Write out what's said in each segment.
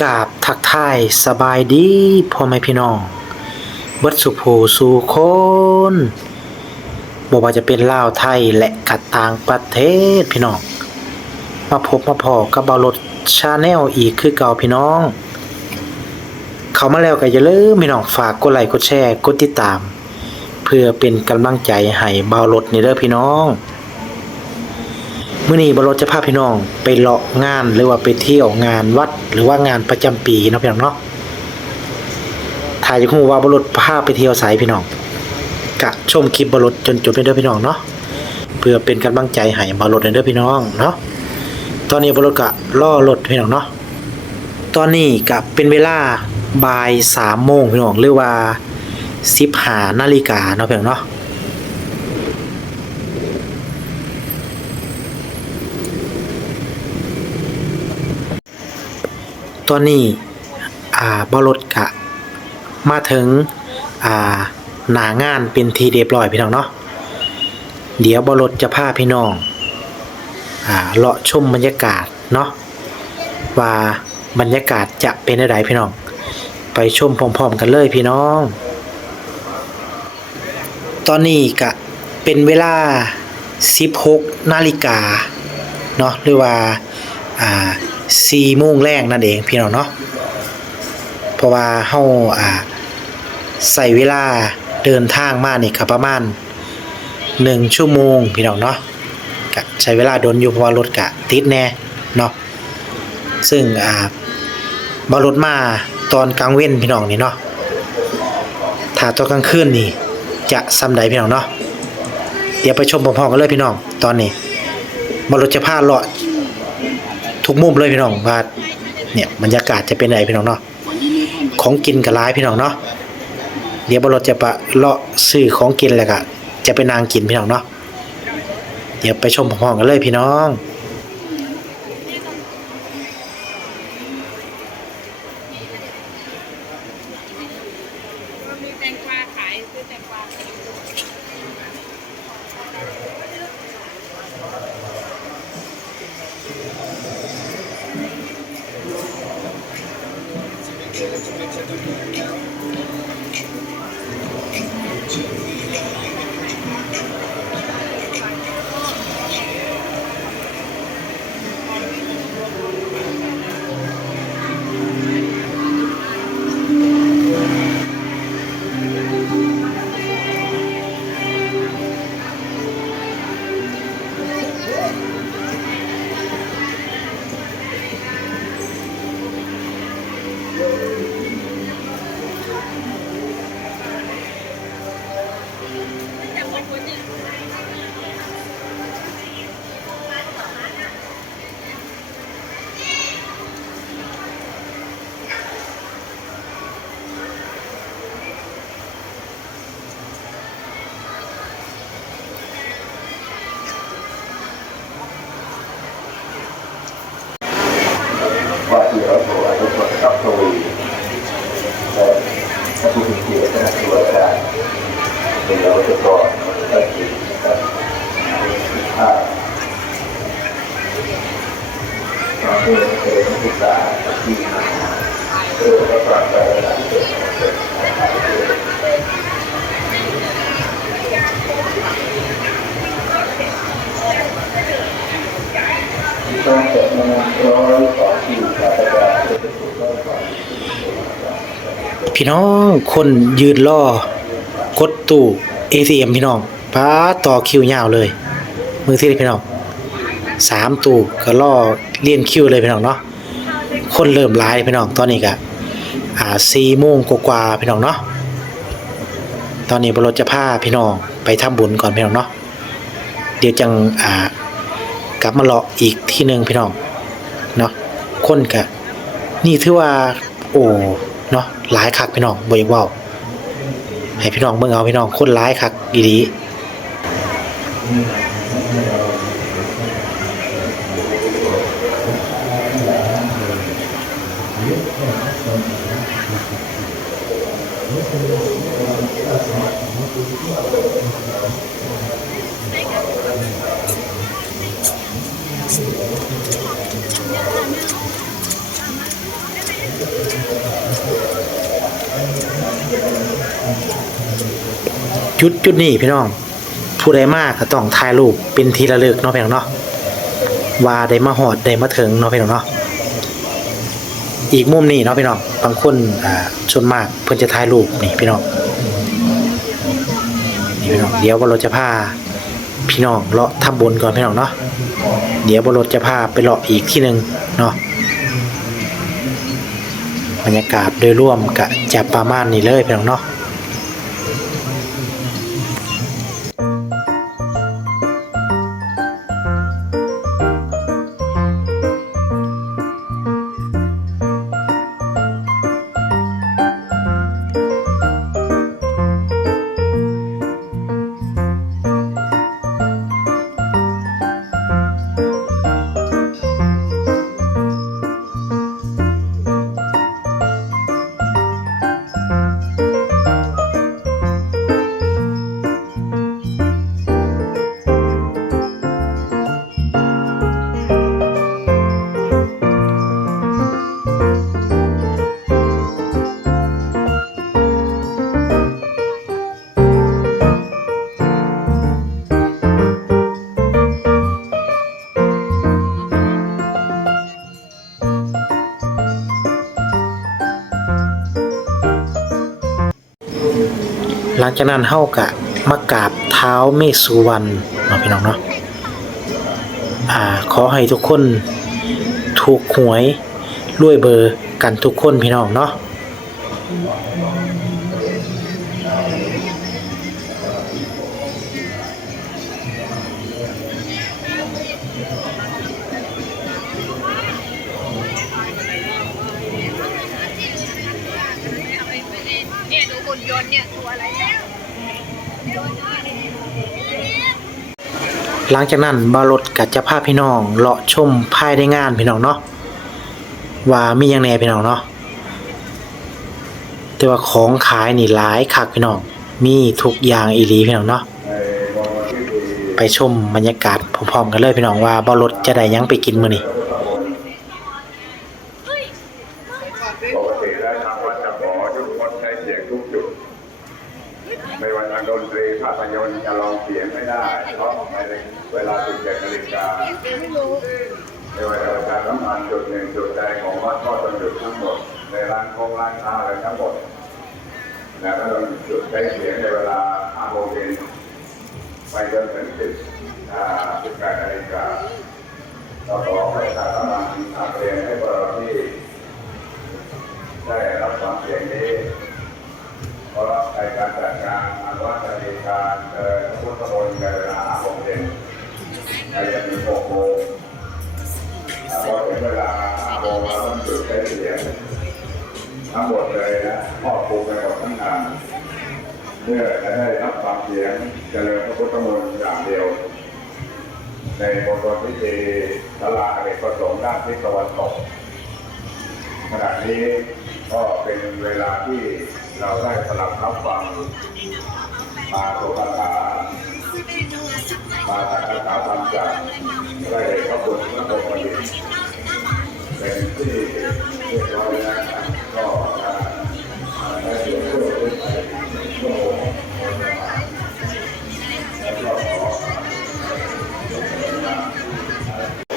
กราบทักทายสบายดีพ่อแม่พี่น้องเบัดสุโภสู่คนบ่ว่าจะเป็นลาวไทยและกัดต่างประเทศพี่น้อง มาพบมาพอกับเบารถชาแนลอีกคือเก่าพี่น้อง เขามาแล้วก็อย่าลืมพี่น้องฝากกดไลค์กดแชร์กดติดตาม เพื่อเป็นกำลังใจให้เบารถนี่เด้อพี่น้อง มื่อนี้บรถจะพาพี่น้องไปเลาะงานหรือว่าไปเที่ยวงานวัด หรือว่างานประจำปีเนาะพี่น้องเนาะถ่ายจะคงว่าบรถพาไปเที่ยวสายพี่น้องกะชมคลิปบรถจนจบเลยเด้อพี่น้องเนาะเพื่อเป็นกำลังใจให้บรถเด้อพี่น้องเนาะตอนนี้บรถกะล่อรถพี่น้องเนาะตอนนี้กะเป็นเวลาบ่ายสามโมงพี่น้องหรือว่าสิบหานาฬิกาเนาะพี่น้องเนาะ ตอนนี้อ่าบรถกะมาถึงอ่าหนางานเป็นทีเรียบร้อยพี่น้องเนาะเดี๋ยวบรถจะพาพี่น้องอ่าเลาะชมบรรยากาศเนาะว่าบรรยากาศจะเป็นอะไรพี่น้อง ไปชมพร้อมๆกันเลยพี่น้อง ตอนนี้กะเป็นเวลา 16นาฬิกาเนาะหรือว่าอ่า 4โมงแรกนั่นเองพี่น้องเนาะเพราะว่าเฮาอ่าใส่เวลาเดินทางมานี่ก็ประมาณ1ชั่วโมงพี่น้องเนาะก็ใช้เวลาโดนอยู่เพราะว่ารถกะติดแน่เนาะซึ่งอ่าบรถมาตอนกลางเว้นพี่น้องนี่เนาะถ้าตอนกลางคืนนี่จะซ้ำใดพี่น้องเนาะเดี๋ยวไปชมพร้อมๆกันเลยพี่น้องตอนนี้บรถจะพาเลาะ ทุกมุมเลยพี่น้องว่าเนี่ยบรรยากาศจะเป็นไงพี่น้องเนาะของกินกับร้ายพี่น้องเนาะเดี๋ยวบรถจะไปเลาะซื้อของกินแล้วก็จะไปนางกินพี่น้องเนาะเดี๋ยวไปชมพร้อมกันเลยพี่น้อง พี่น้องคนยืนรอกดตู้ ATM พี่น้องป้าต่อคิวยาวเลย มือที่พี่น้องสามตู้ก็ล่อเลียนคิวเลยพี่น้องเนาะคนเริ่มหลายพี่น้องตอนนี้ก็อ่าสี่โมงกว่าพี่น้องเนาะตอนนี้บรถจะพาพี่น้องไปทำบุญก่อนพี่น้องเนาะเดี๋ยวจังอ่ากลับมาเลาะอีกที่หนึ่งพี่น้องเนาะคนกะนี่ถือว่า โอ้ เนาะหลายคักพี่น้องบริวาวให้พี่น้องเบิ่งเอาพี่น้องคนร้ายคักอีดีเจุดจุดนี้พี่น้อง ผู้ใดมากก็ต้องถ่ายรูปเป็นทีละเลิกเนาะพี่น้องเนาะว่าได้มาหอดได้มาถึงเนาะพี่น้องเนาะอีกมุมนี้เนาะพี่น้องบางคนอ่าส่วนมากเพิ่นจะถ่ายรูปนี่พี่น้องนี่พี่น้องเดี๋ยวเราจะพาพี่น้องเลาะทำบุญก่อนพี่น้องเนาะเดี๋ยวบรถจะพาไปเลาะอีกที่หนึ่งเนาะบรรยากาศโดยรวมกะจะประมาณนี้เลยพี่น้องเนาะ หลังจากนั้นเฮากะมากราบเท้าเมสุวรรณเนาะพี่น้องเนาะอ่าขอให้ทุกคนถูกหวยรวยเบอร์กันทุกคนพี่น้องเนาะ หุ่นยนต์เนี่ยตัวอะไรเนี่ยหลังจากนั้นบารถกัจะพาพี่น้องเลาะชมภายในงานพี่น้องเนาะว่ามียังแน่พี่น้องเนาะแต่ว่าของขายนี่หลายคักพี่น้องมีทุกอย่างอีหลีพี่น้องเนาะไปชมบรรยากาศพร้อมๆกันเลยพี่น้องว่าบารถจะได้ยังไปกินมื้อนี้ ปกติแล้วทางวัดจะขอทุกคนใช้เสียงทุกจุด ไม่ว่าทางดนตรีภาพยนตร์จะลองเสียงไม่ได้ เพราะไม่ได้เวลา17นาฬิกาไม่ว่าจะประชาสัมพันธ์จุดหนึ่งจุดใดของวัดก็ต้องหยุดทั้งหมด ในร้านโคงร้านค้าอะไรทั้งหมดและก็ต้องหยุดใช้เสียงในเวลา5โมงเย็นไปจนถึง10อ่า18นาฬิกาเราขอประชาสัมพันธ์อาเรียนให้พวกเราที่ได้รับความเสียงนี้เพราะในการจัดงานอันว่าจะมีการเอ่อพุทธมนต์ในเวลา5โมงเย็นในจะมี6โมงอ่าพอถึงเวลา5โมงเราต้องจุดใช้เสียง ทั้งหมดเลยนะครอบคลุมไปหมดทั้งงานเพื่อจะได้รับความเสียงเจริญพระพุทธมนต์อย่างเดียว ในมณฑลพิธีศาลาอเนกประสงค์ด้านทิศตะวันตกขณะนี้ก็เป็นเวลาที่เราได้สลับรับฟังมาโตคาถามาสักษาธรรมจากพระเดชพระคุณพระโตปณิเป็นที่เรียบร้อยแล้ว นะครับก็จะได้เสียงช่วยด้วยชั่วโมงแล้วก็ขอพร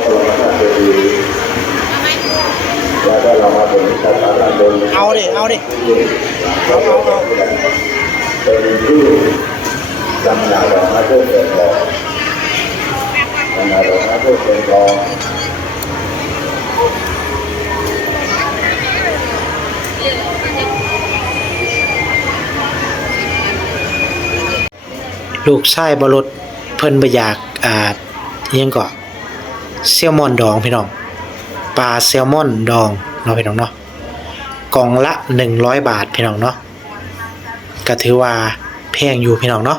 ะบรมราชเจดีย์แล้วก็เรามาถึงสถาบันดนเอาดิ เอาดิ เอาเอาเอาเป็นที่จำหน่ายดอกไม้เพื่อเกิดทองจำหน่ายดอกไม้เพื่อเกิดทอง ลูกชายบรดเพิ่นบ่อยากอ่ายังก็เซลมอนดองพี่น้องปลาแซลมอนดองเนาะพี่น้องเนาะกล่องละ 100 บาทพี่น้องเนาะก็ถือว่าแพงอยู่พี่น้องเนาะ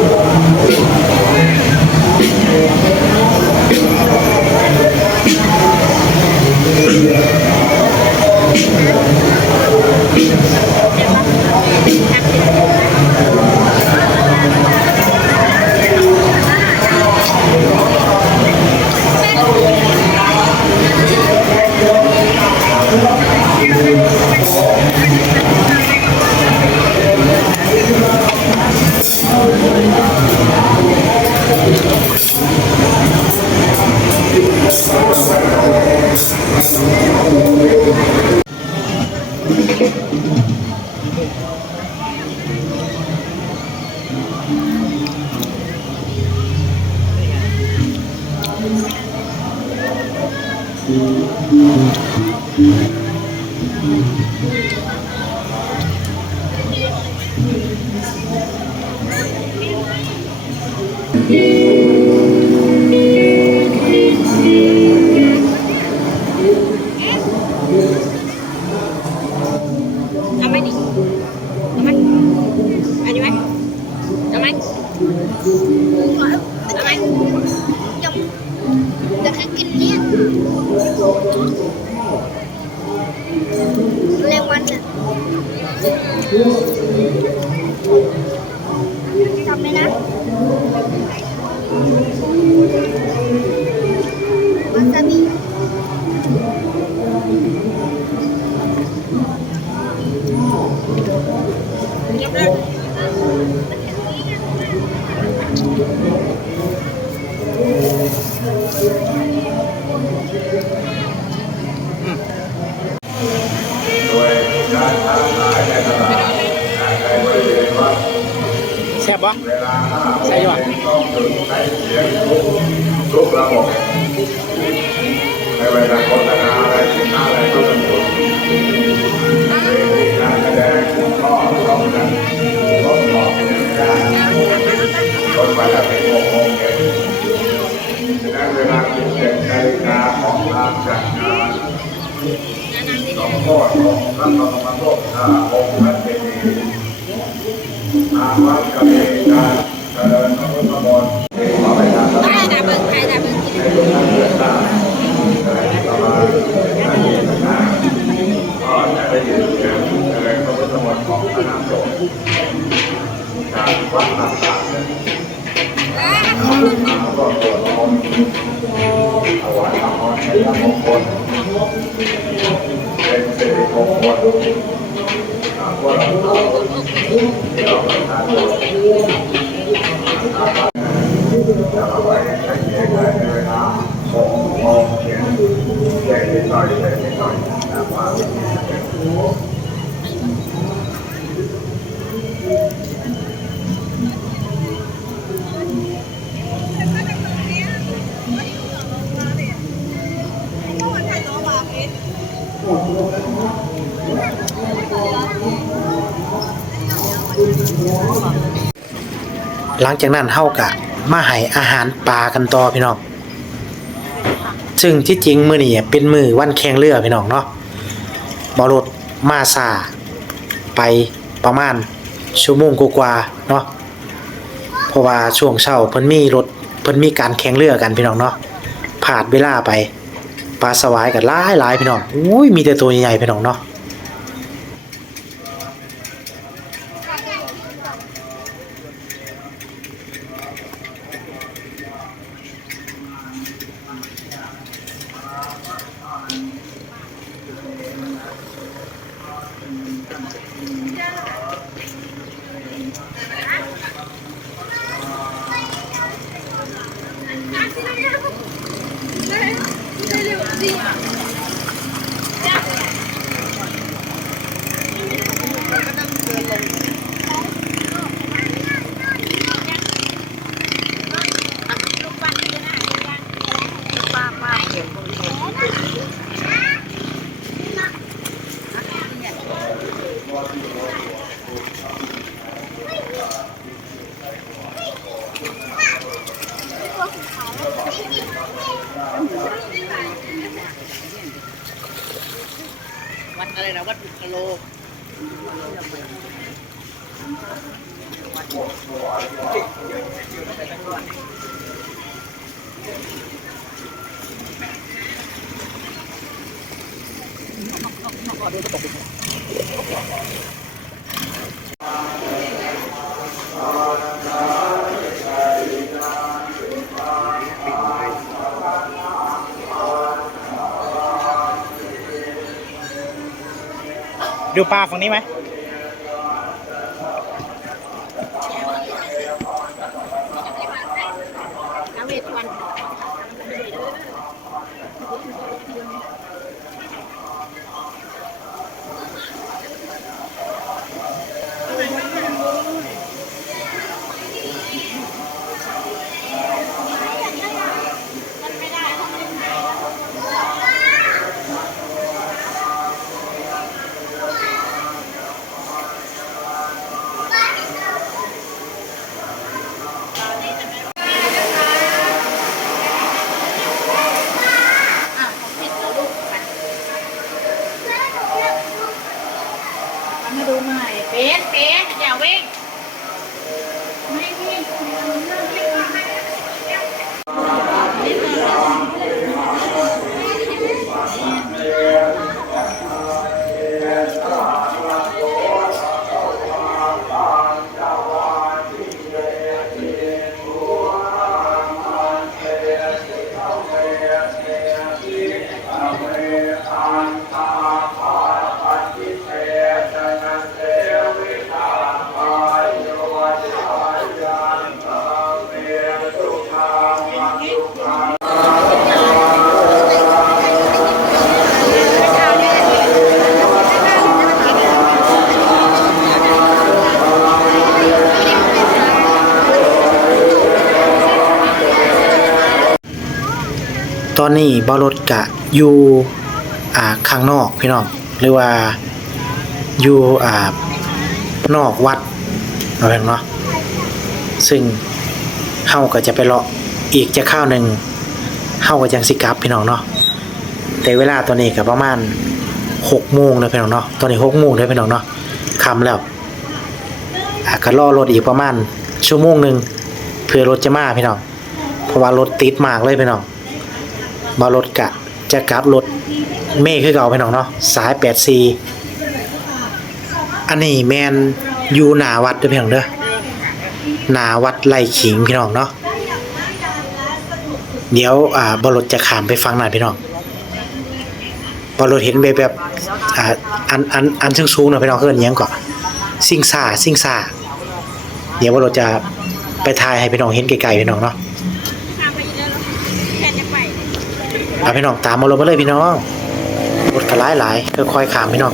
Thank you. บ่ใส่บ่ทุกระบบไม่ว่าจะโฆษณาอะไรสินค้าอะไรก็เป็นผลการแสดงก็ต้องกันต้องบอกกันได้คนมาจากเป็งวงเองฉะนั้นเวลาคุณเด็กนาฬิกงทางจัดงานสองข้อของท่านธรรมโลกองค์พระเจดี Amen. หลังจากนั้นเฮากะมาให้อาหารปลากันต่อพี่น้อง ซึ่งที่จริงมือนี้เป็นมือวันแข่งเรือพี่น้องเนาะบ่รถมาซาไปประมาณชั่วโมงกว่าเนาะ เพราะว่าช่วงเช้าเพิ่นมีรถเพิ่นมีการแข่งเรือกันพี่น้องเนาะพลาดเวลาไปปลาสวายก็หลายๆพี่น้องอุ้ยมีแต่ตัวใหญ่ๆพี่น้องเนาะ ดูปลาฝั่งนี้ไหม ตอนนี้บอรถกะอยู่อ่าข้างนอกพี่น้องหรือว่าอยู่อ่านอกวัดเอาเป็นเนาะซึ่งเฮาก็จะไปเลาะอีกจะข้าวหนึ่งเฮาก็จังสิกลับพี่น้องเนาะแต่เวลาตอนนี้ก็ประมาณหกโมงแล้วพี่น้องเนาะตอนนี้หกโมงแล้วพี่น้องเนาะค่ำแล้วอะก็รอรถอีกประมาณชั่วโมงหนึ่งเพื่อรถจะมาพี่น้องเพราะว่ารถติดมากเลยพี่น้อง มารถกะจะกลับรถเมฆคือเก่าไปน้องเนาะสายแปดซีอันนี้แมนอยู่หนาวัดด้อพี่น้องเด้อหนาวัดไร่ขิงพี่น้องเนาะเดี๋ยวอ่าบรถจะขามไปฟังหน่อยพี่น้องบรถเห็นแบบแบบอ่าอันอันอันสูงสูงๆหน่อยพี่น้องเพื่อนยังก่อนซิ่งซ่าซิ่งซ่าเดี๋ยวบรถจะไปถ่ายให้พี่น้องเห็นไกลๆพี่น้องเนาะ เอาพี่น้องตามมาลงมาเลยพี่น้องกดกระไล่หลายค่อยๆขามพี่น้อง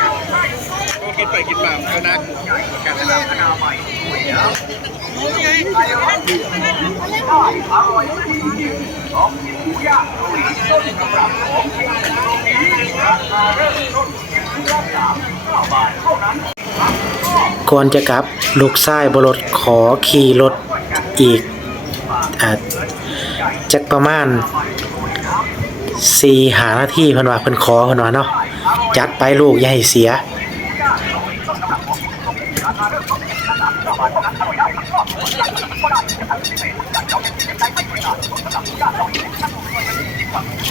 กินไปกินมาก็น่ากลัวการตลาดนาใหม่ก่อนจะกลับลูกชายบรถขอขี่รถอีกอาจักประมาณ4หานาทีเพิ่นว่าเพิ่นขอเพิ่นว่าเนาะจัดไปลูกอย่าให้เสีย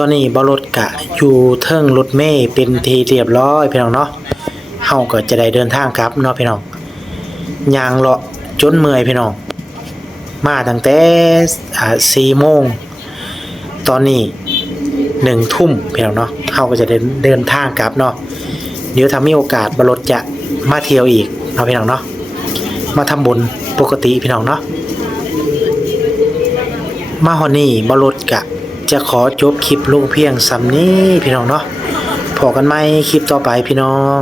ตอนนี้บรถกะอยู่เทิงรถเมย์เป็นทีเรียบร้อยพี่น้องเนาะเฮาก็จะได้เดินทางกลับเนาะพี่น้องยางเลาะจนเมื่อยพี่น้อง มาตั้งแต่อ่โมงตอนนี้1ทุ่มพี่น้องเนาะเฮาก็จะเดินเดินทางกลับเนาะเดี๋ยวถ้ามีโอกาสบรถจะมาเที่ยวอีกเนาะพี่น้องเนาะมาทำบุญปกติพี่น้องเนาะมาฮอนนี่บรถกะ จะขอจบคลิปลงเพียงสำนี้พี่น้องเนาะพอกันไหมคลิปต่อไปพี่น้อง